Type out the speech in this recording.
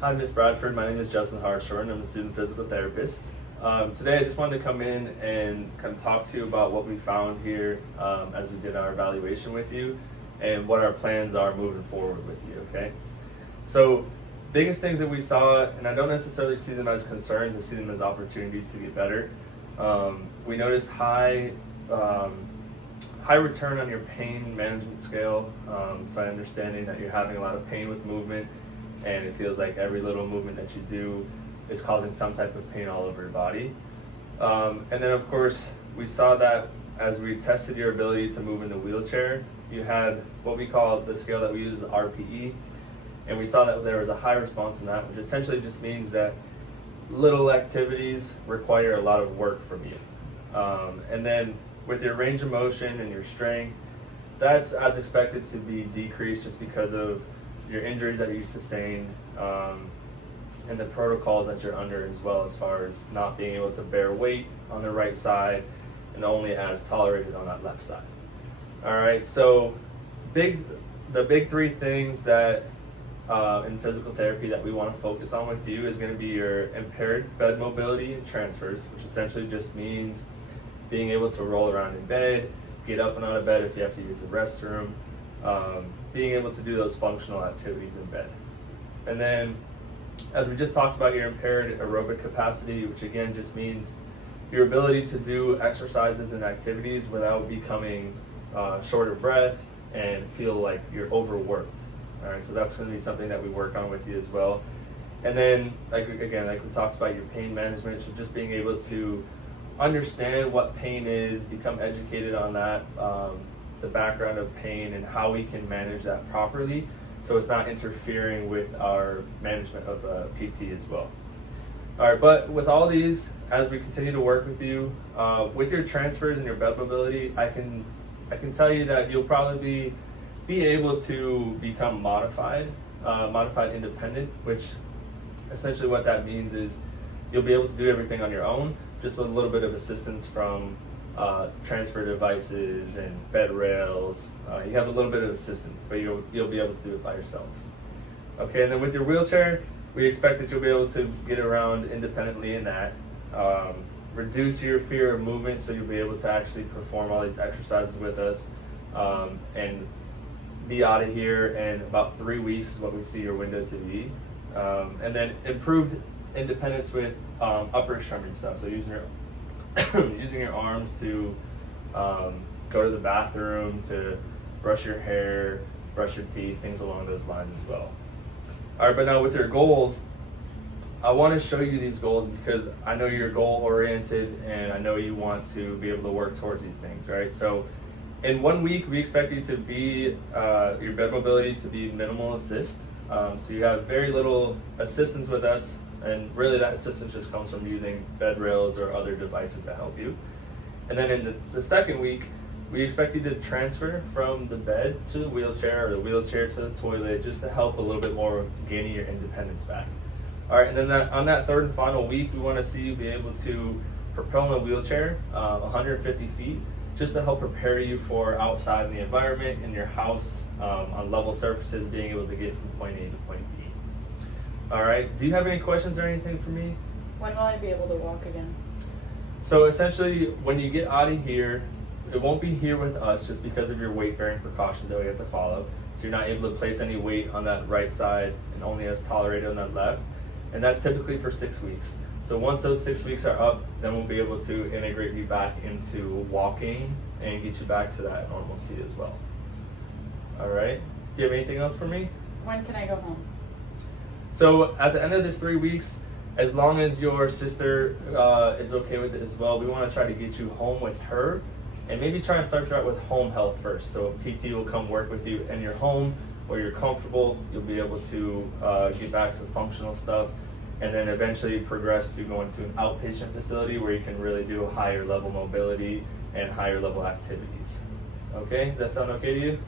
Hi, Ms. Bradford. My name is Justin Hartshorn. I'm a student physical therapist. Today, I just wanted to come in and kind of talk to you about what we found here as we did our evaluation with you and what our plans are moving forward with you, okay? So, biggest things that we saw, and I don't necessarily see them as concerns, I see them as opportunities to get better. We noticed high return on your pain management scale, so understanding that you're having a lot of pain with movement, and it feels like every little movement that you do is causing some type of pain all over your body. And then of course, we saw that as we tested your ability to move in the wheelchair, you had what we call the scale that we use is RPE, and we saw that there was a high response in that, which essentially just means that little activities require a lot of work from you. And then with your range of motion and your strength, that's as expected to be decreased just because of your injuries that you sustained, and the protocols that you're under as well, as far as not being able to bear weight on the right side and only as tolerated on that left side. All right, so the big three things that in physical therapy that we want to focus on with you is going to be your impaired bed mobility and transfers, which essentially just means being able to roll around in bed, get up and out of bed if you have to use the restroom, being able to do those functional activities in bed. And then, as we just talked about, your impaired aerobic capacity, which again just means your ability to do exercises and activities without becoming short of breath and feel like you're overworked. All right, so that's going to be something that we work on with you as well. And then, like we talked about, your pain management, so just being able to understand what pain is, become educated on that, the background of pain and how we can manage that properly so it's not interfering with our management of PT as well. All right, but with all these, as we continue to work with you, with your transfers and your bed mobility, I can tell you that you'll probably be able to become modified independent, which essentially what that means is you'll be able to do everything on your own, just with a little bit of assistance from transfer devices and bed rails. You have a little bit of assistance, but you'll be able to do it by yourself. Okay, and then with your wheelchair, we expect that you'll be able to get around independently in that. Reduce your fear of movement, so you'll be able to actually perform all these exercises with us, and be out of here in about 3 weeks is what we see your window to be. And then improved independence with upper extremity stuff, so using your using your arms to go to the bathroom, to brush your hair, brush your teeth, things along those lines as well. All right, but now with your goals, I want to show you these goals because I know you're goal oriented and I know you want to be able to work towards these things, right? So in 1 week, we expect you to be, your bed mobility to be minimal assist. So you have very little assistance with us, and really that assistance just comes from using bed rails or other devices that help you. And then in the second week, we expect you to transfer from the bed to the wheelchair or the wheelchair to the toilet, just to help a little bit more with gaining your independence back. All right, and then on that third and final week, we want to see you be able to propel in a wheelchair 150 feet, just to help prepare you for outside in the environment, in your house, on level surfaces, being able to get from point A to point B. All right, do you have any questions or anything for me? When will I be able to walk again? So essentially, when you get out of here, it won't be here with us just because of your weight-bearing precautions that we have to follow. So you're not able to place any weight on that right side and only as tolerated on that left. And that's typically for 6 weeks. So once those 6 weeks are up, then we'll be able to integrate you back into walking and get you back to that normalcy as well. All right, do you have anything else for me? When can I go home? So at the end of this 3 weeks, as long as your sister is okay with it as well, we want to try to get you home with her and maybe try to start you out with home health first. So PT will come work with you in your home where you're comfortable. You'll be able to get back to functional stuff, and then eventually progress to going to an outpatient facility where you can really do a higher level mobility and higher level activities. Okay, does that sound okay to you?